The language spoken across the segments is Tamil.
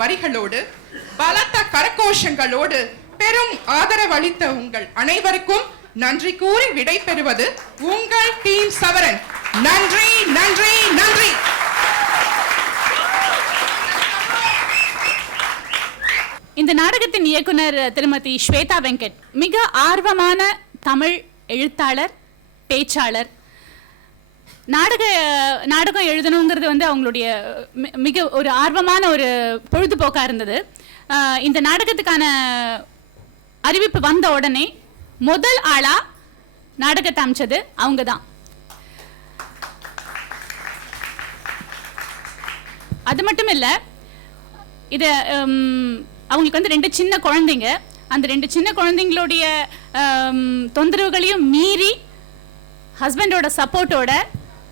வரிகளோடு பலத்த கரகோஷங்களோடு பெரும் ஆதரவளித்த உங்கள் அனைவருக்கும் நன்றி கூறி விடை பெறுவது உங்கள் டீம் சவரன். நன்றி நன்றி நன்றி. இந்த நாடகத்தின் இயக்குனர் திருமதி ஸ்வேதா வெங்கட் மிக ஆர்வமான தமிழ் எழுத்தாளர், பேச்சாளர். நாடகம் எழுதணுங்கிறது வந்து அவங்களுடைய மிக ஒரு ஆர்வமான ஒரு பொழுதுபோக்காக இருந்தது. இந்த நாடகத்துக்கான அறிவிப்பு வந்த உடனே முதல் ஆளாக நாடகத்தை அமைச்சது அவங்க தான். அது மட்டும் இல்லை, இது அவங்களுக்கு வந்து 2 சின்ன குழந்தைங்க. அந்த 2 சின்ன குழந்தைங்களுடைய தொந்தரவுகளையும் மீறி ஹஸ்பண்டோட சப்போர்ட்டோட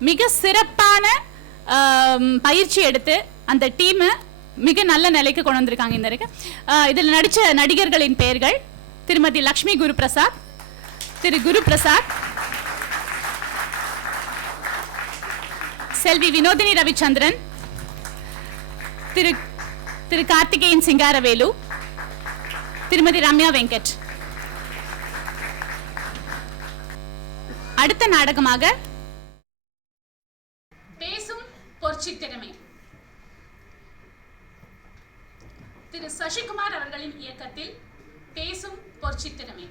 மிக சிறப்பான பயிற்சி எடுத்து அந்த டீமை மிக நல்ல நிலைக்கு கொண்டு வந்திருக்காங்க. இந்த இதில் நடித்த நடிகர்களின் பெயர்கள் திருமதி லக்ஷ்மி குருபிரசாத், திரு குருபிரசாத், செல்வி வினோதினி ரவிச்சந்திரன், திரு கார்த்திகேயன் சிங்காரவேலு, திருமதி ரம்யா வெங்கட். அடுத்த நாடகமாக பேசும் பொற்சித்திரமே திரு சசிகுமார் அவர்களின் இயக்கத்தில் பேசும் பொற்சித்திரமே.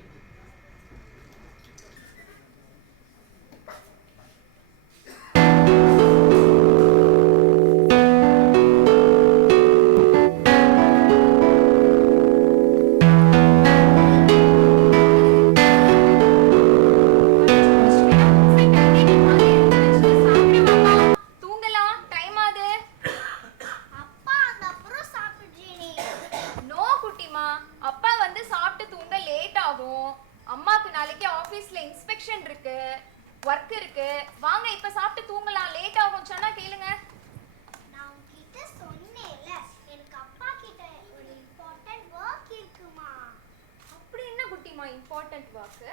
இம்பார்ட்டன்ட் வர்க்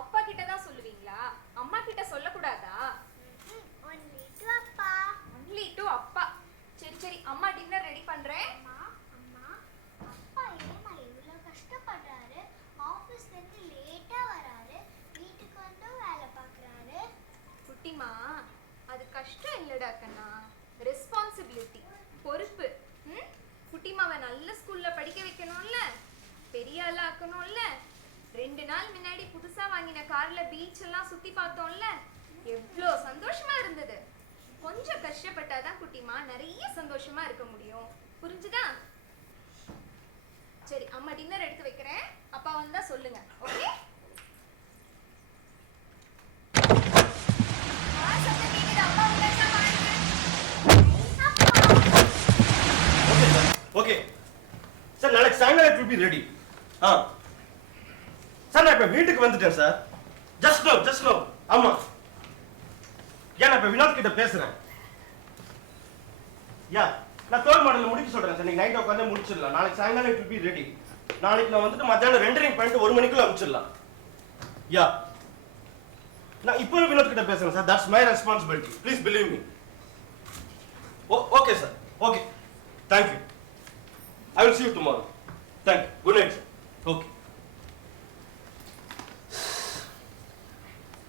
அப்பா கிட்ட தான் சொல்லுவீங்களா? அம்மா கிட்ட சொல்ல கூடாதா? only to அப்பா. only to அப்பா. சரி சரி, அம்மா டின்னர் ரெடி பண்றேன். அம்மா அப்பா ஏமா இவ்ளோ கஷ்டப்படுறாரு? ஆபீஸ்ல இருந்து லேட்டா வராரு, வீட்டுக்கு வந்து வேலை பார்க்கறாரு. குட்டிமா, அது கஷ்டம் இல்லடா கண்ணா, ரெஸ்பான்சிபிலிட்டி, பொறுப்பு. குட்டிமாவை நல்ல ஸ்கூல்ல படிக்க வைக்கணும்ல, பெரிய ஆளா ஆக்கணும்ல. 2 நாள் முன்னாடி புதுசா வாங்கின கார்ல பீச் எல்லாம் சுத்தி பார்த்தோம்ல, எவ்வளோ சந்தோஷமா இருந்தது. கொஞ்சம் கஷ்டப்பட்டாதான் குட்டிமா நிறைய சந்தோஷமா இருக்க முடியும், புரிஞ்சுதா? சரி, அம்மா டின்னர் எடுத்து வைக்கிறேன், அப்பா வந்தா சொல்லுங்க. ஓகே? ஓகே சார், நாளைக்கு சாயங்காலம் it will be ready. Sir நான் இப்ப வீட்டுக்கு வந்துட்டேன் சார். Just no. ஆமா, நான் இப்ப வினோத் கிட்ட பேசுறேன். நான் 3rd மாடல்ல முடிக்க சொல்றேன் சார். நீங்க நைட் உட்கார்ந்து முடிச்சிடலாம். நாளைக்கு சாயங்காலம் it will be ready. நாளைக்கு நான் வந்துட்டு மத்தியானம் ரெண்டரிங் பண்ணிட்டு 1 மணிக்குள்ள அனுப்பிச்சிடலாம். நான் இப்போ வினோத் கிட்ட பேசுறேன் sir. that's my responsibility. please believe me. Okay sir. Okay, thank you. I will see you tomorrow. Thank you. Good night, sir. Okay.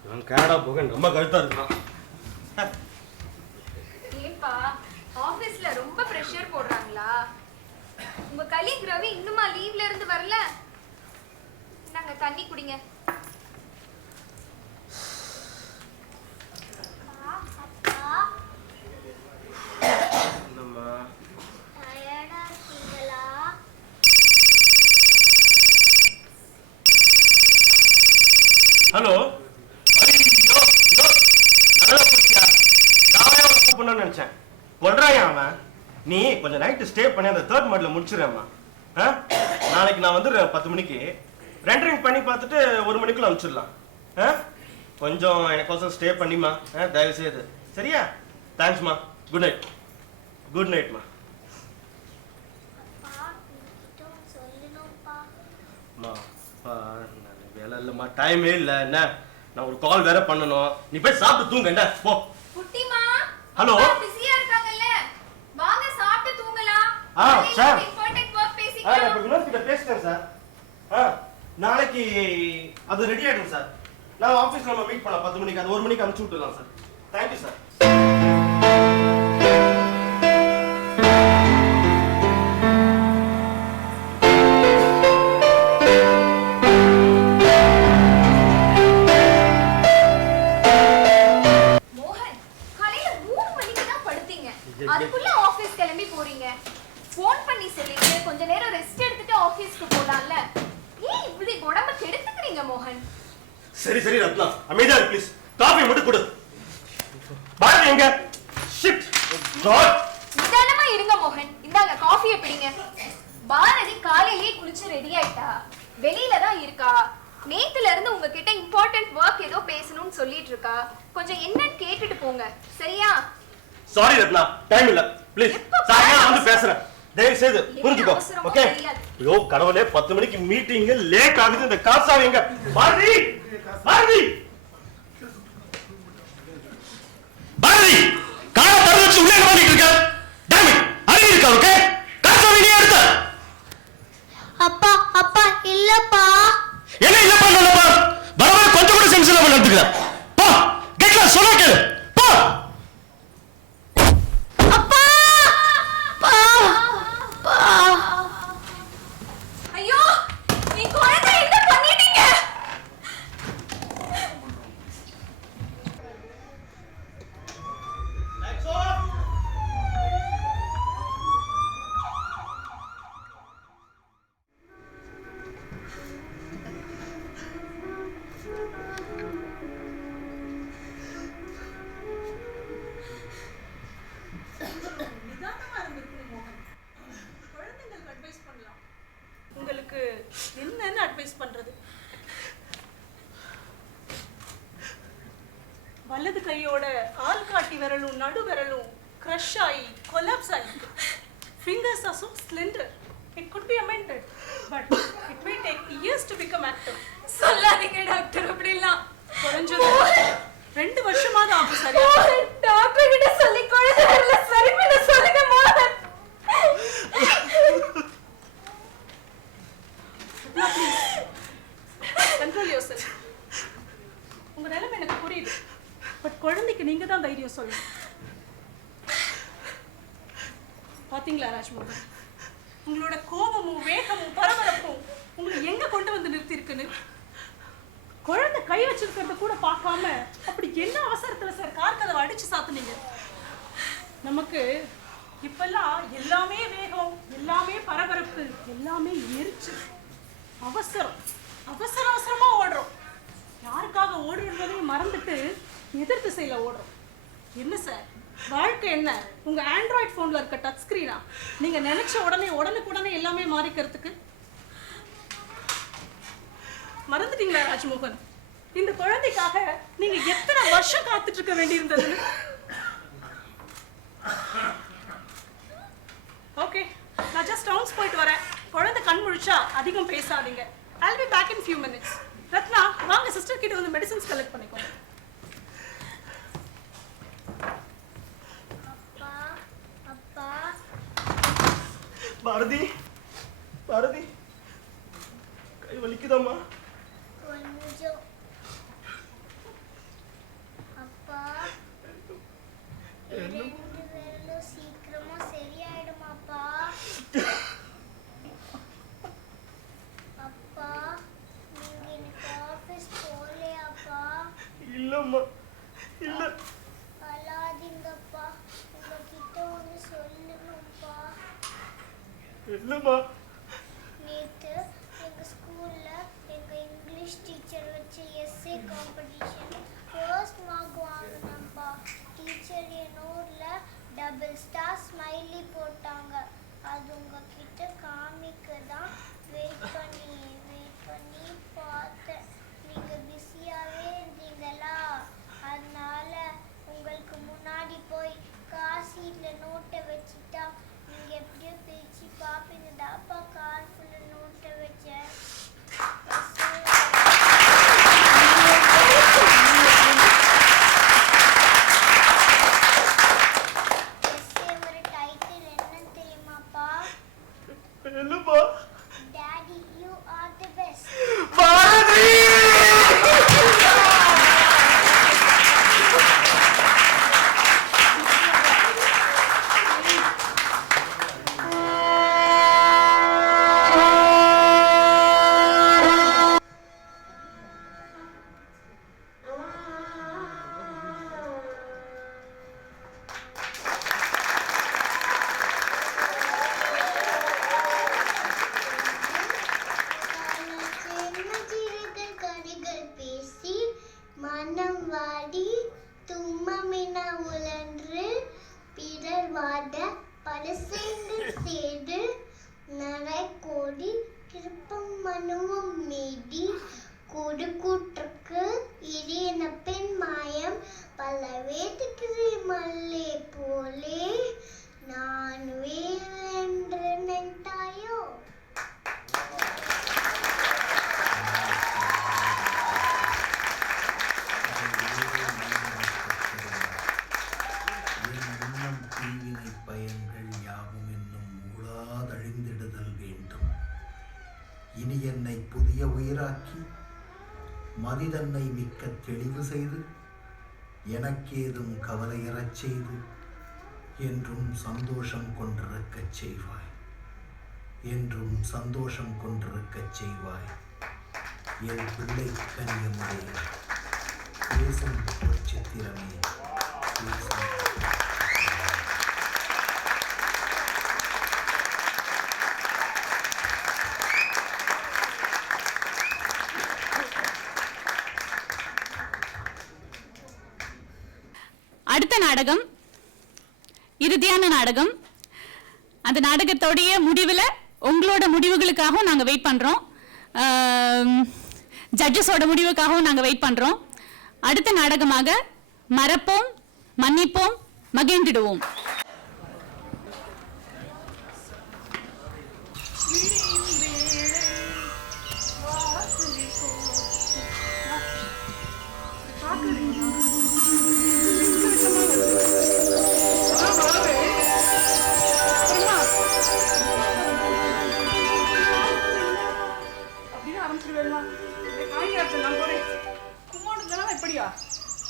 நான் கனடா போக ரொம்ப கழுத்தா இருக்கான். ஏப்பா, ஆபீஸ்ல ரொம்ப பிரஷர் போடுறாங்களா? உங்க கலீக் ரவி இன்னுமா லீவ்ல இருந்து வரல? நாங்க தண்ணி குடிங்க. ஹலோ, நினைச்சேன் கொள்றாயா அவன். நீ கொஞ்சம் நைட்டு ஸ்டே பண்ணி அந்த 3rd மாடல முடிச்சிடறேம்மா. நாளைக்கு நான் வந்து 10 மணிக்கு ரெண்டரிங் பண்ணி பார்த்துட்டு 1 மணிக்குள்ள அனுப்பிச்சிடலாம். கொஞ்சம் எனக்கோசம் ஸ்டே பண்ணிமா, தயவு செய்து. சரியா? தேங்க்ஸ்மா. Good night. குட் நைட்மா. வேலை இல்லைம்மா, டைமே இல்லை. என்ன, நான் ஒரு கால் வேற பண்ணணும். நீ போய் சாப்பிட்டு தூங்க. போ. குட்டிமா, ஹலோ, பிஸியா இருக்காங்கல்ல, வாங்க சாப்பிட்டு தூங்கலாம். சார் சீக்கிரம் இப்ப வினோத் கிட்ட பேசிட்டேன் சார். நாளைக்கு அது ரெடி ஆயிடும் சார். நான் ஆபீஸ்ல நம்ம மீட் பண்ணலாம் 10 மணிக்கு. அது 1 மணிக்கு அனுப்பிச்சு விட்டுலாம் சார். Thank you sir. மோகன் காலையில 3 மணிக்கு தான் படுத்தீங்க. அதுக்குள்ள ஆபீஸ் கிளம்பி போறீங்க. ஃபோன் பண்ணி சொல்லிட்டு கொஞ்ச நேரம் ரெஸ்ட் எடுத்துட்டு ஆபீஸ்க்கு போலாம்ல. ஏன் இப்படி உடம்ப கெடுத்துக்கிறீங்க மோகன்? சரி சரி ரத்னா, அமைதியா இரு ப்ளீஸ். காபி மட்டும் கொடு. பாரு எங்க. ஷிட். காட். நிதானமா இருங்க மோகன். இந்தாங்க காஃபியை பிடிங்க. பாரதி காலையிலேயே குளிச்சு ரெடி ஆயிட்டா. வெளியில தான் இருக்கா. நேத்துல இருந்து உங்ககிட்ட இம்பார்ட்டன்ட் ஒர்க் ஏதோ பேசணும்னு சொல்லிட்டு இருக்கா. கொஞ்சம் என்னன்னு கேட்டுட்டு போங்க. சரியா? சாரி ரத்னா, டைம் இல்ல. ப்ளீஸ். சாயங்காலம் வந்து பேசுறேன். தயவு செய்து புரிஞ்சுக்கோ. அவசரமோ ஓகே? தெரியாது. ஐயோ கடவுளே, 10 மணிக்கு மீட்டிங் லேட் ஆகுது. இந்த காசாவை எங்க? பாரதி! பாரதி! பாரதி! காலை திறந்து வச்சு உள்ளே பண்ணிட்டு இருக்க. Tom it. அறிவு இருக்கா ஓகே? காசாவை நீ எடுத்த. அப்பா அப்பா இல்லப்பா. என்ன இல்ல பண்ணலப்பா? வரவர கொஞ்சம் கூட சென்ஸ் இல்லாம நடந்துக்கற. போ. கெட்ல சொல்ல கேளு. போ. அப்பா அப்பா அப்பா. ஐயோ நீ குழந்தை என்ன பண்ணிட்டீங்க? நிதானமா இருந்திருக்கணும் மோகன். குழந்தைங்களுக்கு அட்வைஸ் பண்ணலாம். உங்களுக்கு என்னன்னு அட்வைஸ் பண்றது? வலது கையோட ஆள்காட்டி விரலும் நடு விரலும் கிரஷ் ஆகி கொலாப்ஸ் ஆயிருக்கு. Fingers are so slender. It could be amended, but it may take years to become active. சொல்லாதீங்க டாக்டர் அப்படிலாம். குறைஞ்சது 2 வருஷமாவது ஆகும் சரியா? டாக்டர் கிட்ட சொல்லி குழந்தை வரல சரி பண்ண சொல்லுங்க மோகன். Control yourself. உங்க நிலைமை எனக்கு புரியுது. பட் குழந்தைக்கு நீங்க தான் தைரியம் சொல்லணும். பாத்தீங்களா ராஜ்மோகன், உங்களோட கோபமும் வேகமும் பரபரப்பும் உங்களை எங்க கொண்டு வந்து நிறுத்தி இருக்குன்னு. குழந்தை கை வச்சிருக்கிறத கூட பார்க்காம அப்படி என்ன அவசரத்துல சார் கார் கதவை அடிச்சு சாத்துனீங்க? நமக்கு இப்பெல்லாம் எல்லாமே வேகம், எல்லாமே பரபரப்பு, எல்லாமே எரிச்சல், அவசரம், அவசர அவசரமா ஓடுறோம். யாருக்காக ஓடுறதையும் மறந்துட்டு எதிர் திசையில ஓடுறோம். என்ன சார் வாழ்க்கை என்ன? உங்க ஆண்ட்ராய்ட் போன்ல இருக்க டச் ஸ்கிரீனா? நீங்க நினைச்ச உடனே உடனுக்குடனே எல்லாமே மாறிக்கிறதுக்கு மறந்துட்டீங்களா ராஜ்மோகன்? இந்த குழந்தைக்காக நீங்க எத்தனை வருஷம் காத்துட்டு இருக்க வேண்டியிருந்தது? ஓகே, நான் ஜஸ்ட் டவுன்ஸ் போயிட்டு வரேன். குழந்தை கண் முழிச்சா அதிகம் பேசாதீங்க. I'll be back in few minutes. Ratna, வாங்க சிஸ்டர் கிட்ட வந்து மெடிசன்ஸ் கலெக்ட் பண்ணிக்கோங்க. அப்பா அப்பா. பாரதி, பாரதி, கை வலிக்குதாம்மா? கொஞ்சம். அப்பா 2 விரலும் சீக்கிரமா சரியாயிடுமாப்பா? அப்பா நீங்க இன்னைக்கு ஆபீஸ் போகலையாப்பா? இல்லம்மா, இல்ல. அழாதீங்கப்பா. உங்ககிட்ட ஒன்று சொல்லணும்ப்பா. இல்லம்மா. நேற்று எங்கள் ஸ்கூலில் எங்கள் இங்கிலீஷ் டீச்சர் வச்ச எஸ்ஏ காம்படிஷன் ஃபர்ஸ்ட் மார்க் வாங்கினேன்ப்பா. டீச்சர் என் நோட்டில் டபுள் ஸ்டார் ஸ்மைலி போட்டாங்க. அது உங்ககிட்ட காமிக்க தான் வெயிட் பண்ணி பார்த்தேன். நீங்கள் பிஸியாகவே இருந்தீங்களா, அதனால உங்களுக்கு முன்னாடி போய் காசியில் நோட்டை வச்சுட்டா நீங்கள் எப்படியோ பிரித்து பார்ப்பீங்கடாப்பா. கார் ஃபுல்லாக நோட்டை வச்சேன். எஸ்ஏ ஒரு டைட்டில் என்னன்னு தெரியுமாப்பா? இல்லம்மா. என்னை புதிய உயிராக்கி மதிதன்னை மிக்க தெளிவு செய்து எனக்கேதும் கவலையறச் செய்து என்றும் சந்தோஷம் கொண்டிருக்கச் செய்வாய், என்றும் சந்தோஷம் கொண்டிருக்கச் செய்வாய். என் பிள்ளை கனியமுடைய பேசும் சித்திரமே பேசும். அடுத்த நாடகம் இறுதியான நாடகம். அந்த நாடகத்தோடைய முடிவில் உங்களோட முடிவுகளுக்காகவும் நாங்கள் வெயிட் பண்ணுறோம், ஜட்ஜஸோட முடிவுக்காகவும் நாங்கள் வெயிட் பண்ணுறோம். அடுத்த நாடகமாக மறப்போம், மன்னிப்போம், மகிழ்ந்திடுவோம்.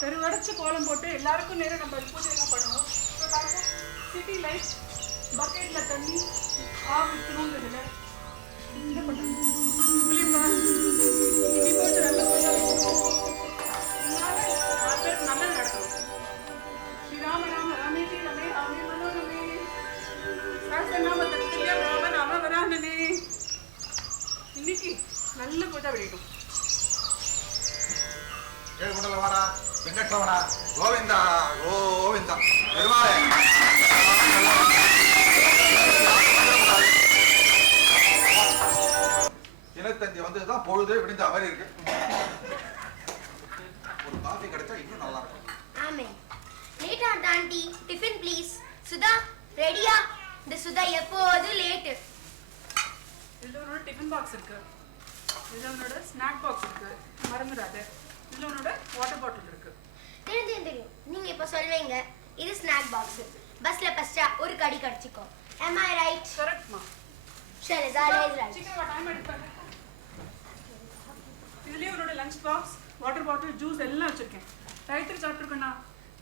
தெருவடைச்சு கோலம் போட்டு எல்லாருக்கும் நேரம் நம்ம பூஜை எல்லாம் பண்ணுவோம். சிட்டி லைட் பக்கெட்ல தண்ணி ஆவிக்கணுங்கிறதுல என்ன பண்ணுறது கொஞ்சம் நல்ல பேருக்கு நல்லது நடக்கணும். ஸ்ரீராம ராம ராமே ரமே ராமே மனோரமே சஹஸ்ரநாம தத்துல்யம் ராம ராம வரானனே. இன்னைக்கு நல்ல பூஜை விளையிடும். வாடா வெங்கட்ரமணா கோவிந்தா கோவிந்தா பெருமாளே. தினத்தந்தி வந்ததுதான் பொழுது விடிந்த மாதிரி இருக்கு. ஒரு காஃபி கிடைச்சா இன்னும் நல்லா இருக்கும். ஆமே. Late on aunty. Tiffin please. Sudha ரெடியா? இந்த சுதா எப்போதும் லேட். இதுல டிஃபன் பாக்ஸ் இருக்கு, இதுல ஸ்நாக் பாக்ஸ் இருக்கு, மறந்துடாத. இதுல வாட்டர் பாட்டில் இருக்கு. தெரியும். நீங்க இப்ப சொல்வீங்க இது ஸ்நாக் பாக்ஸ், பஸ்ல பஸ்டா ஒரு கடி கடிச்சிக்கோ. am I right? கரெக்ட் மா. சரி always right. சீக்கிரமா டைம் எடுத்துங்க. இதுலயே உன்னோட lunch box, water bottle, juice எல்லாம் வச்சிருக்கேன். டயத்துக்கு சாப்பிட்டுருக்கேனா?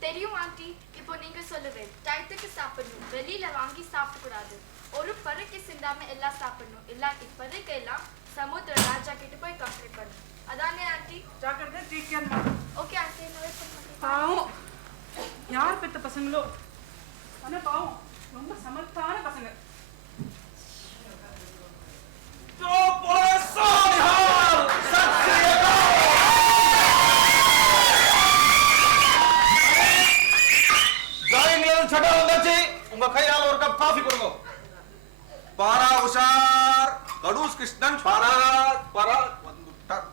தெரியும் ஆண்டி. இப்போ நீங்க சொல்லுவேன் டயத்துக்கு சாப்பிடணும், வெளியில வாங்கி சாப்பிடக்கூடாது, ஒரு பருக்கை சிந்தாம எல்லாம் சாப்பிடணும், இல்லாட்டி பருக்கை எல்லாம் சமுத்திர ராஜா கிட்ட போய் கம்ப்ளைண்ட் பண்ணணும். அதானே ஆண்டி? ஜாக்கிரதை, டேக் கேர் மா. ஓகே ஆண்டி, நான் வெயிட் பண்ண மாட்டேன். பாவம் யார் பெத்த பசங்களோ, ஆனா பாவம் ரொம்ப சமத்தான பசங்க. உங்க கையால ஒரு கப் காஃபி கொடுங்க. பாரா உஷார் கடூஸ் கிருஷ்ணன் பாரா பாரா வந்துட்டார்.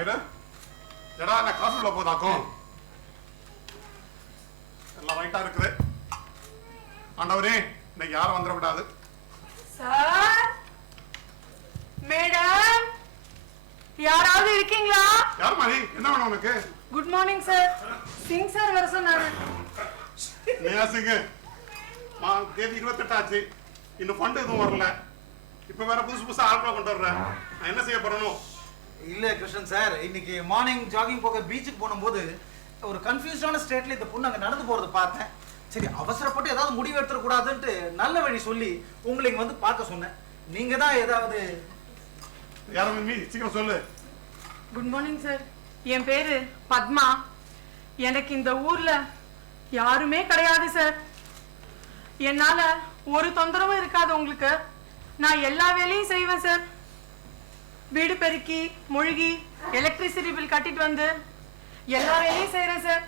ஐடா எடா நான் காஃபி உள்ள போதாக்கும் எல்லாம் ரைட்டா இருக்குது. ஆண்டவரே இன்னைக்கு யாரும் வந்துட விடாது. சார், மேடம், யாராவது இருக்கீங்களா? யார் மாதிரி என்ன வேணும் உனக்கு? Good morning sir. Singh sir வர சொன்னாரு. நேயா சிங், தேதி 28 ஆச்சு, இன்னும் ஃபண்ட் எதுவும் வரல. இப்ப வேற புதுசா ஆட்களை கொண்டு வர்றேன். நான் என்ன செய்ய போறேனோ? இல்ல கிருஷ்ணன் சார், இன்னைக்கு மார்னிங் ஜாகிங் போக பீச்சுக்கு போகும்போது ஒரு கன்ஃபியூஸ்டான ஸ்டேட்ல இந்த பொண்ணு அங்க நடந்து போறது பார்த்தேன். சரி, அவசரப்பட்டு ஏதாவது முடிவு எடுத்துட கூடாதுன்ட்டு நல்ல வழி சொல்லி உங்களை இங்க வந்து பார்க்க சொன்னேன். நீங்க தான் ஏதாவது. யாரும் மீ சீக்கிரம் சொல்லு. Good morning sir. என் பேரு பத்மா. எனக்கு இந்த ஊர்ல யாருமே கிடையாது சார். என்னால ஒரு தொந்தரவும் இருக்காது உங்களுக்கு. நான் எல்லா வேலையும் செய்வேன் சார். வீடு பெருக்கி மொழிகி எலக்ட்ரிசிட்டி பில் கட்டிட்டு வந்து எல்லா வேலையும் செய்யறேன் சார்.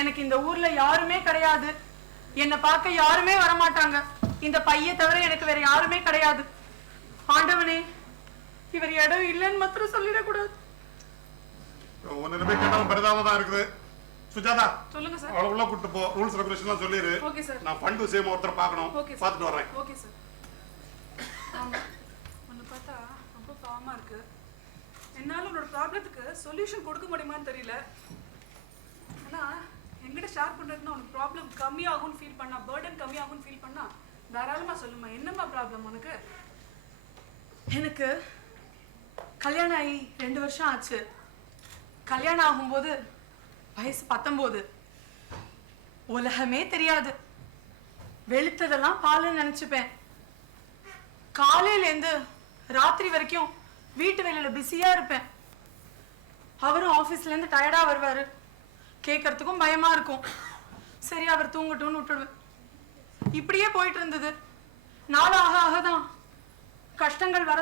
எனக்கு இந்த ஊர்ல யாருமே கிடையாது. என்னை பார்க்க யாருமே வரமாட்டாங்க. இந்த பைய தவிர எனக்கு வேற யாருமே கிடையாது. ஆண்டவனே, இவர் இடம் இல்லைன்னு மாத்திரம் சொல்லிடக்கூடாது. ஒன்னு போய் கேட்டாலும் பரிதாபம் தான் இருக்குது. சுஜாதா, சொல்லுங்க சார். அவளை உள்ள கூட்டு போ. ரூல்ஸ் ரெகுலேஷன்லாம் சொல்லிரு. Okay sir. நான் ஃபண்ட் விஷயமா ஒருத்தர் பார்க்கணும். பார்த்துட்டு வரேன். Okay sir. உன்னை பார்த்தா ரொம்ப பாவமா இருக்கு. என்னால உன்னோட ப்ராப்ளத்துக்கு சொல்யூஷன் கொடுக்க முடியுமான்னு தெரியல. ஆனா எங்கிட்ட ஷேர் பண்றதுன்னா உனக்கு ப்ராப்ளம் கம்மியாகும்னு ஃபீல் பண்ணா, பர்டன் கம்மியாகும்னு ஃபீல் பண்ணா தாராளமா சொல்லுமா. என்னம்மா ப்ராப்ளம் உனக்கு? எனக்கு கல்யாணம் ஆகி 2 வருஷம் ஆச்சு. கல்யாணம் ஆகும்போது வயசு 19. உலகமே தெரியாது. வெளுத்ததெல்லாம் பாலுன்னு நினைச்சுப்பேன். காலையிலேருந்து ராத்திரி வரைக்கும் வீட்டு வேலையில பிஸியா இருப்பேன். அவரும் ஆபீஸ்ல இருந்து டயர்டா வருவாரு. கேட்கறதுக்கும் பயமா இருக்கும். சரி அவர் தூங்கட்டும்னு விட்டுடுவேன். இப்படியே போயிட்டு இருந்தது. நாள் ஆக ஆகதான் கஷ்டங்கள் வர